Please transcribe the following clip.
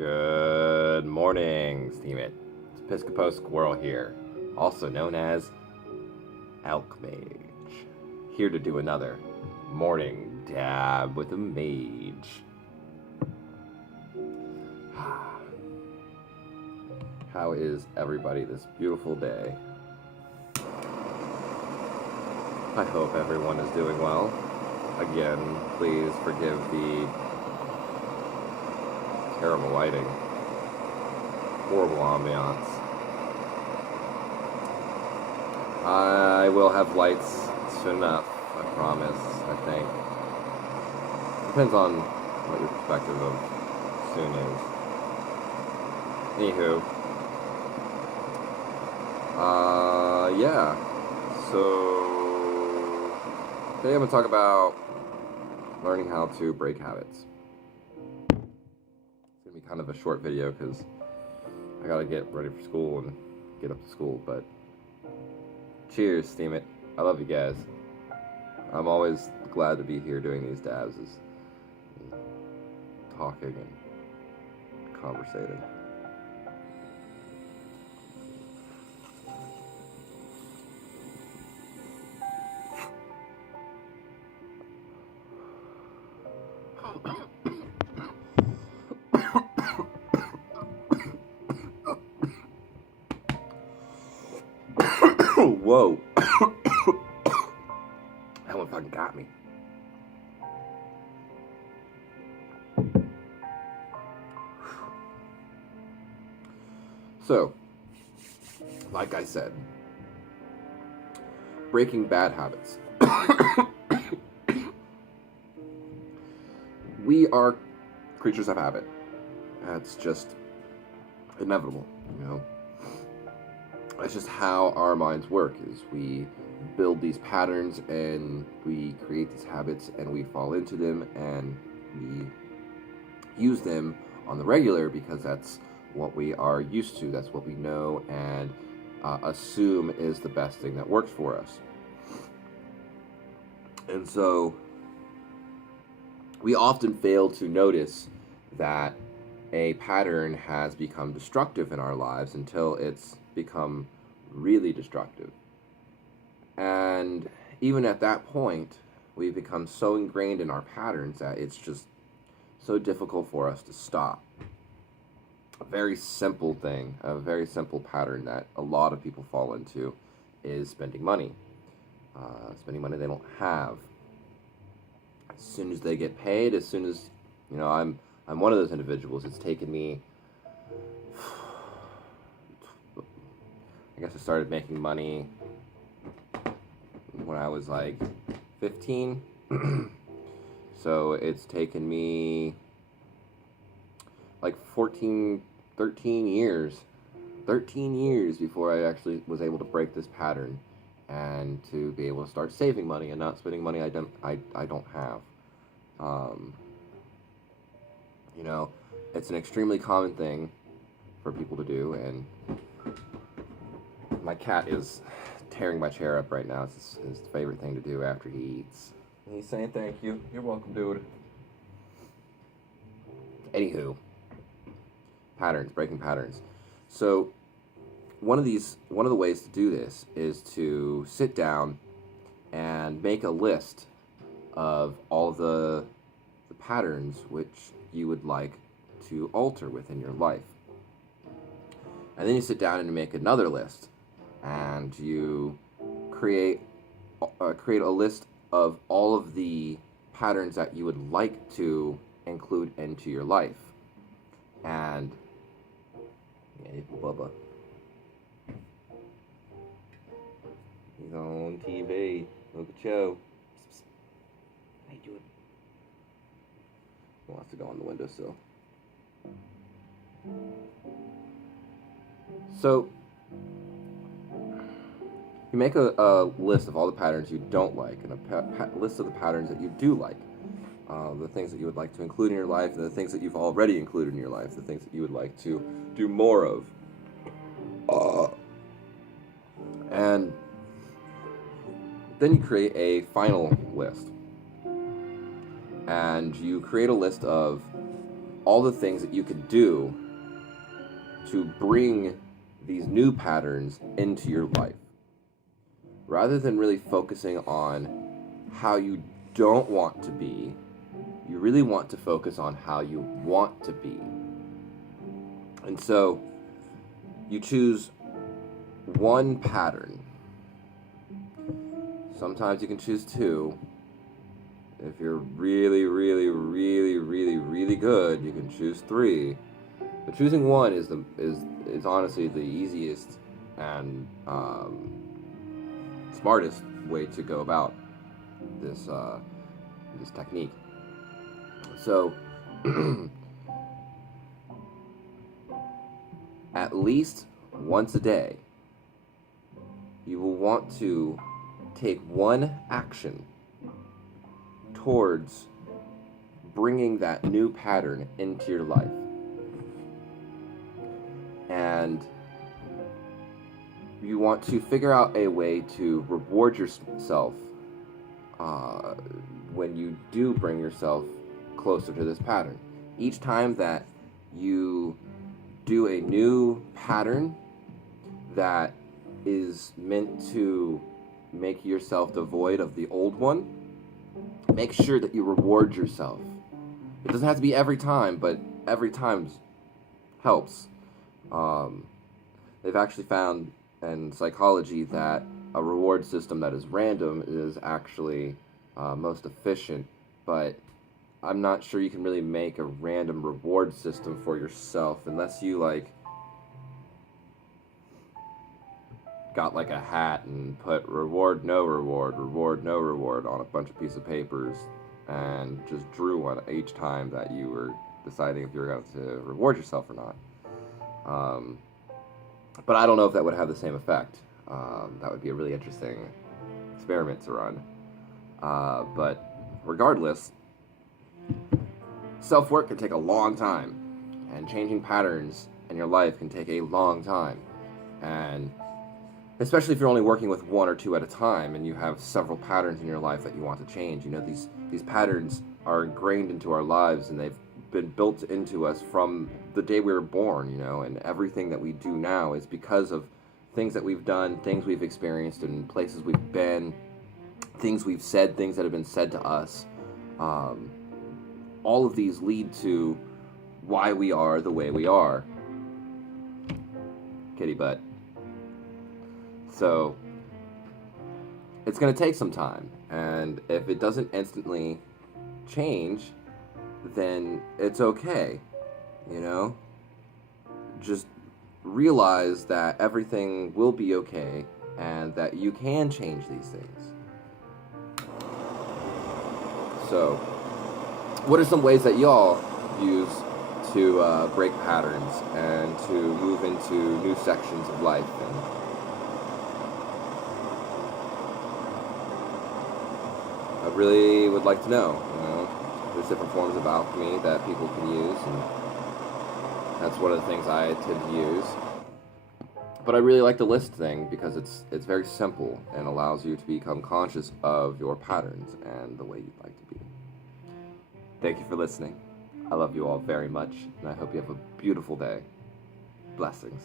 Good morning, Steam It. It's Episcopo Squirrel here, also known as Elk Mage, here to do another morning dab with a mage. How is everybody this beautiful day? I hope everyone is doing well. Again, please forgive the terrible lighting, horrible ambiance. I will have lights soon enough, I promise, I think. Depends on what your perspective of soon is. Anywho, yeah, so today I'm going to talk about learning how to break habits. It's going to be kind of a short video because I got to get ready for school and get up to school, but cheers, Steam It. I love you guys. I'm always glad to be here doing these dabs, is talking and conversating. Whoa. That one fucking got me. So, like I said, breaking bad habits. We are creatures of habit. That's just inevitable, you know. That's just how our minds work, is we build these patterns and we create these habits and we fall into them and we use them on the regular because that's what we are used to, that's what we know and assume is the best thing that works for us. And so we often fail to notice that a pattern has become destructive in our lives until it's become really destructive. And even at that point, we've become so ingrained in our patterns that it's just so difficult for us to stop. A very simple thing, a very simple pattern that a lot of people fall into is spending money. Spending money they don't have. As soon as they get paid, as soon as, you know, I'm one of those individuals. It's taken me, I guess I started making money when I was like 15. So it's taken me like 13 years before I actually was able to break this pattern and to be able to start saving money and not spending money I don't have. You know, it's an extremely common thing for people to do, and my cat is tearing my chair up right now. It's his favorite thing to do after he eats. And he's saying thank you. You're welcome, dude. Anywho, patterns, breaking patterns. So one of the ways to do this is to sit down and make a list of all the patterns which you would like to alter within your life. And then you sit down and you make another list, and you create a list of all of the patterns that you would like to include into your life. And yeah, Bubba, he's on TV. Look at Joe. How you doing? He wants to go on the windowsill. So you make a list of all the patterns you don't like, and a list of the patterns that you do like. The things that you would like to include in your life, and the things that you've already included in your life, the things that you would like to do more of. And then you create a final list. And you create a list of all the things that you could do to bring these new patterns into your life. Rather than really focusing on how you don't want to be, you really want to focus on how you want to be. And so you choose one pattern. Sometimes you can choose two. If you're really, really, really, really, really good, you can choose three. But choosing one is honestly the easiest and smartest way to go about this technique. So, at least once a day, you will want to take one action towards bringing that new pattern into your life. And you want to figure out a way to reward yourself when you do bring yourself closer to this pattern. Each time that you do a new pattern that is meant to make yourself devoid of the old one, make sure that you reward yourself. It doesn't have to be every time, but every time helps. They've actually found in psychology that a reward system that is random is actually most efficient, but I'm not sure you can really make a random reward system for yourself unless you got a hat and put reward no reward on a bunch of pieces of papers and just drew one each time that you were deciding if you were going to reward yourself or not. But I don't know if that would have the same effect. That would be a really interesting experiment to run. But regardless, self-work can take a long time, and changing patterns in your life can take a long time. And especially if you're only working with one or two at a time and you have several patterns in your life that you want to change. These patterns are ingrained into our lives, and they've been built into us from the day we were born, and everything that we do now is because of things that we've done, things we've experienced, and places we've been, things we've said, things that have been said to us. All of these lead to why we are the way we are. Kitty butt. So it's going to take some time, and if it doesn't instantly change, then it's okay. Just realize that everything will be okay and that you can change these things. So, what are some ways that y'all use to break patterns and to move into new sections of life? And I really would like to know. There's different forms of alchemy that people can use, and that's one of the things I tend to use. But I really like the list thing because it's very simple and allows you to become conscious of your patterns and the way you'd like to be. Thank you for listening. I love you all very much, and I hope you have a beautiful day. Blessings.